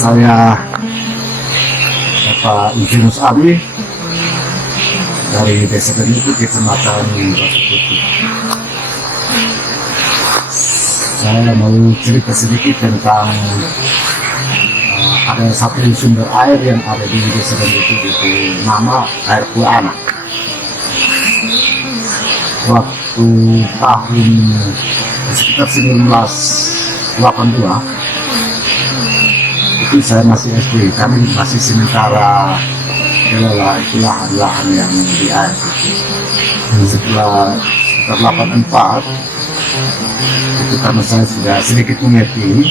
Saya Bapak Insinyur Abi dari Desa Kenyuku, Kecamatan Batu Putih. Saya mau cerita sedikit tentang ada satu sumber air yang ada di Desa Kenyuku, itu nama air Puana. Waktu tahun sekitar 1982 itu saya masih SD, kami masih sementara kelola itu lahan-lahan yang di air itu. Setelah sekitar 84 itu karena saya sudah sedikit mengerti,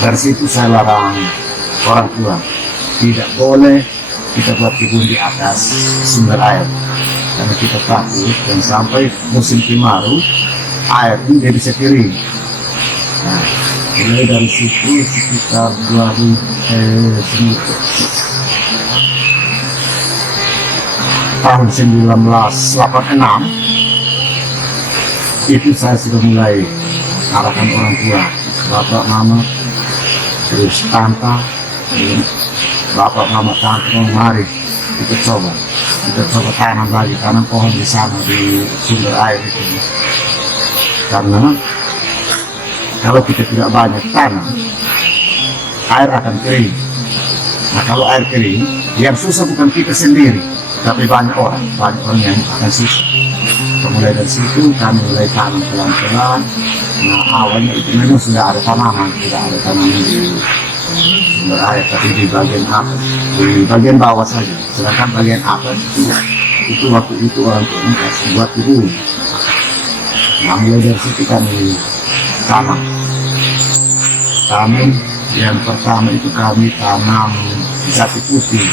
dari situ saya larang orang tua tidak boleh kita buat kebun di atas sumber air karena kita takut dan sampai musim kemarau air itu dia bisa kering. Nah, mulai dari situ sekitar tahun 1986 itu saya sudah mulai arahkan orang tua, bapak mama terus tante, bapak mama tante, mari kita coba tanam lagi, tanam pohon di sana di sumber air itu, karena kalau kita tidak banyak tanam, air akan kering. Nah, kalau air kering, yang susah bukan kita sendiri, tapi banyak orang yang akan susah. Mulai dari situ kami mulai tanam pelan-pelan. Nah, awalnya itu memang sudah ada tanaman, tidak ada tanaman di sumber air, tapi di bagian atas, di bagian bawah saja. Sedangkan bagian atas itu waktu itu orang tua kasih buat kebun. Nah, mulai dari situ kami tanam yang pertama itu kami tanam jati putih.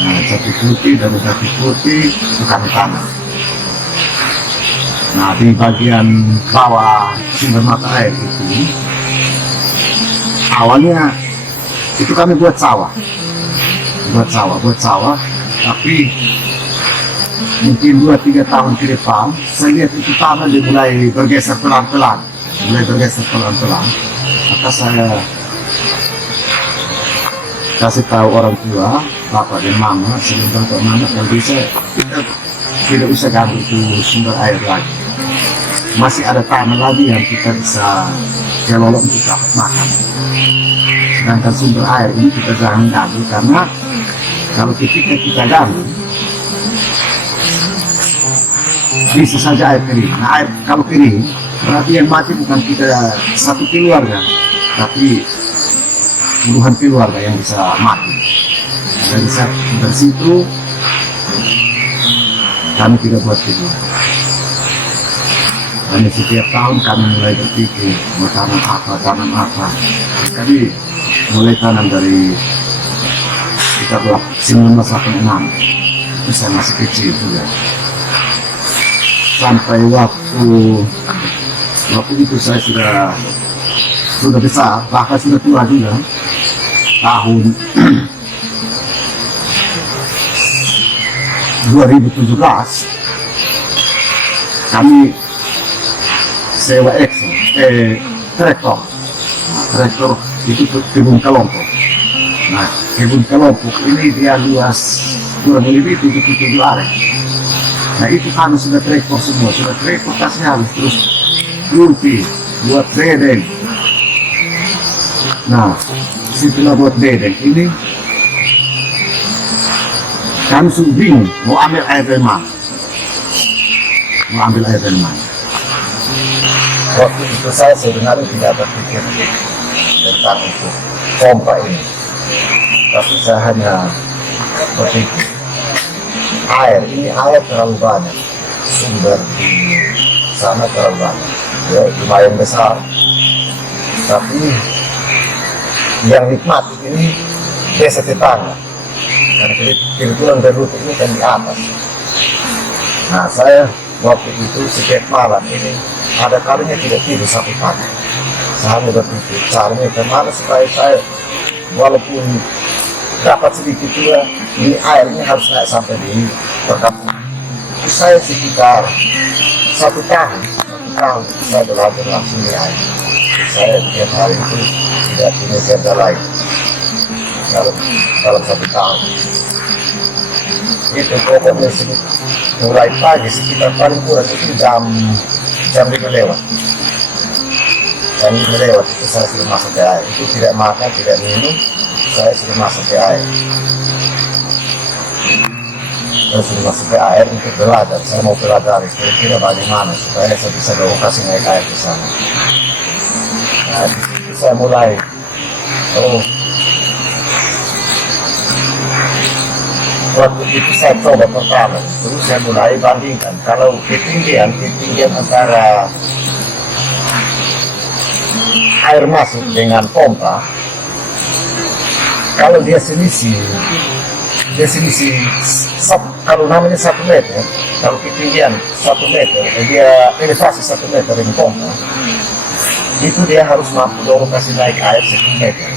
Nah, jati putih itu kami tanam. Nah, di bagian bawah sumber mata air itu awalnya itu kami buat sawah, tapi mungkin 2-3 tahun ke depan saya lihat itu tanah dia mulai bergeser pelan-pelan. Maka saya kasih tahu orang tua, bapak dan mama, sebelum bapak mama, kalau bisa kita tidak usah ganggu itu sumber air lagi. Masih ada tanah lagi yang kita bisa kelola untuk dapat makan. Sedangkan sumber air ini kita jangan ganggu, karena kalau ketika kita ganggu bisa saja air kering. Nah, air kalau kering berarti yang mati bukan kita satu keluarga, tapi puluhan keluarga yang bisa mati. Dari situ kami tidak buat kebun. Dan setiap tahun kami mulai berpikir mau tanam apa. Jadi mulai tanam dari sekitar 1986 itu saya masih kecil juga. Sampai waktu itu saya sudah besar, bahkan sudah tua juga. Tahun 2017 kami sewa traktor itu kebun kelompok. Nah, kebun kelompok ini dia luas kurang lebih 77 area. Nah, itu kami sudah traktor semua, sudah traktor kasih habis, terus Yurpi buat bedeng. Nah, setelah buat bedeng ini kami sudah bingung mau ambil air dari mana. Waktu itu saya sebenarnya tidak berpikir tentang itu pompa ini, tapi saya hanya berpikir air terlalu banyak, sumber di sana terlalu banyak, ya, lumayan besar, tapi yang nikmati ini desa tetangga, karena kebetulan berut ini kan di atas. Nah, saya waktu itu setiap malam ini ada kalinya tidak tidur satu pagi. Saya hanya berpikir caranya bagaimana supaya saya walaupun dapat sedikit juga, ini airnya harus naik sampai di perkampungan. Saya sekitar satu tahun tahun saya belajar langsung di air. Saya tiap hari itu tidak punya kerja lain dalam 1 tahun. Itu pokoknya mulai pagi sekitar paling kurang itu jam 5 lewat. Jam 5 lewat itu saya sudah masuk ke air. Itu tidak makan, tidak minum, saya sudah masuk ke air. Saya sudah masuk ke air untuk belajar. Saya mau belajar kira-kira bagaimana supaya saya bisa beroperasi naik air ke sana. Nah, saya mulai. Waktu itu saya coba pertama, terus saya mulai bandingkan. Kalau ketinggian antara air masuk dengan pompa, kalau dia selisih kalau namanya 1 meter, kalau ketinggian 1 meter, dia elevasi 1 meter dengan pompa, itu dia harus mampu dorong kasih naik air 1 meter.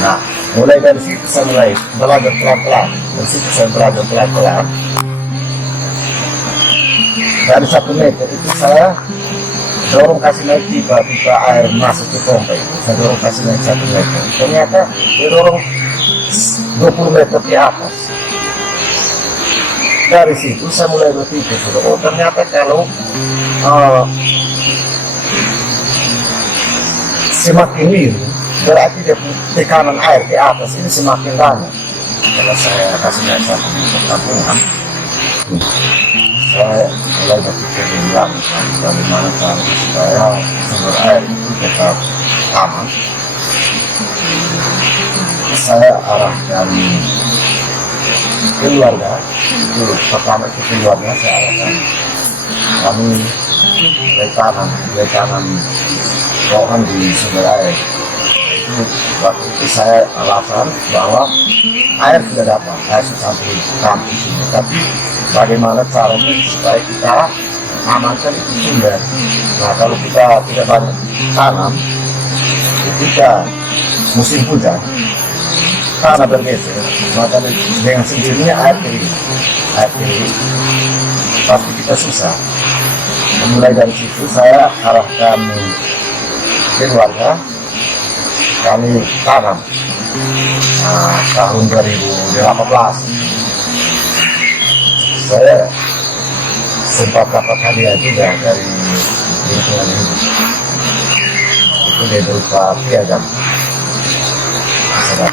Nah, mulai dari situ saya mulai belajar pelan-pelan. Dari situ saya belajar pelan-pelan. Dari 1 meter itu saya dorong kasih naik pipa air masuk ke pompa itu. Saya dorong kasih naik 1 meter. Ternyata dia dorong 20 meter di atas. Dari situ saya mulai berpikir, oh ternyata kalau semakin miring, berarti dia tekanan air di atas ini semakin banyak. Kalau saya kasih naik 1 meter tampungan, saya mulai berpikir ulang bagaimana cara supaya sumber air itu tetap aman. Saya arahkan keluarga, itu pertama itu keluarga saya arahkan. Kami mulai tanam pohon di sumber air. Waktu itu saya alasan bahwa air sudah dapat, air sudah sampai kampung sini, tapi bagaimana caranya supaya kita amankan itu sumber. Nah, kalau kita tidak banyak tanam, ketika musim hujan, tanah bergeser, maka dengan sendirinya air kering, pasti kita susah. Mulai dari situ saya arahkan keluarga, kami tanam. Nah, tahun 2018 saya sempat dapat hadiah juga dari lingkungan hidup. Itu dia berupa piagam. Saya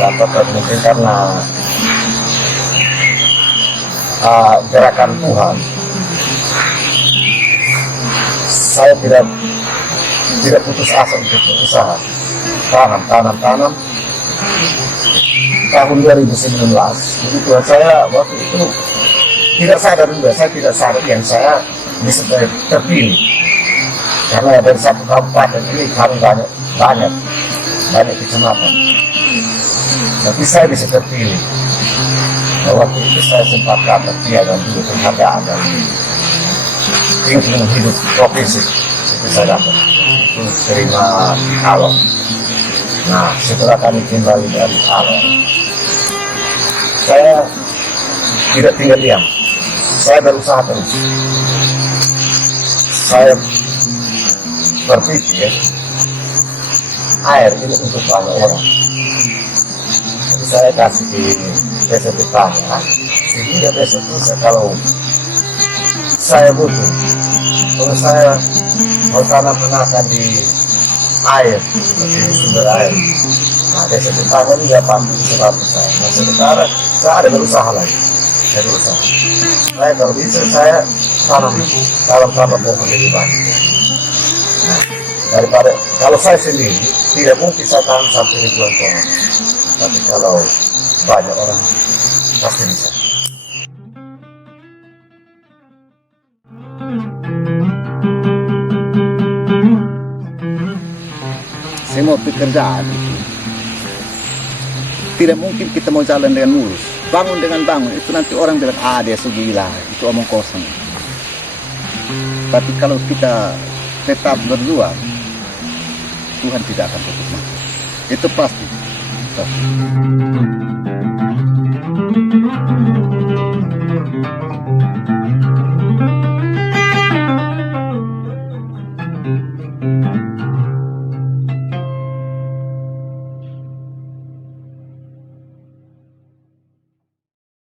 dapat mungkin karena gerakan Tuhan. Saya tidak putus asa untuk berusaha. Tanam. Tahun 2019, begitu saya waktu itu tidak sadar yang saya bisa terpilih. Karena dari 1 kabupaten ini kami banyak kecamatan. Tapi saya bisa terpilih. Nah, waktu itu saya sempat dapat piagam dulu penghargaan dari lingkungan hidup provinsi. Itu saya dapat. Itu terima di Alor. Nah, setelah kami kembali dari Alor, saya tidak tinggal diam. Saya berusaha terus. Saya berpikir air ini untuk banyak orang. Jadi saya kasih di desa tetangga, sehingga besok lusa kalau saya butuh, kalau saya mau tanam penakan di air, seperti di sumber air, nah desa tetangga ini dia bantu saya. Nah sementara saya ada berusaha lagi, saya kalau bisa saya tanam pohon lebih banyak. Nah, daripada kalau saya sendiri tidak mungkin saya tanam sampai ribuan pohon, tapi kalau banyak orang pasti bisa. Semua pekerjaan itu tidak mungkin kita mau jalan dengan mulus, bangun dengan bangun itu nanti orang bilang dia segila, itu omong kosong. Tapi kalau kita tetap berjuang, Tuhan tidak akan tutup mata. Itu pasti.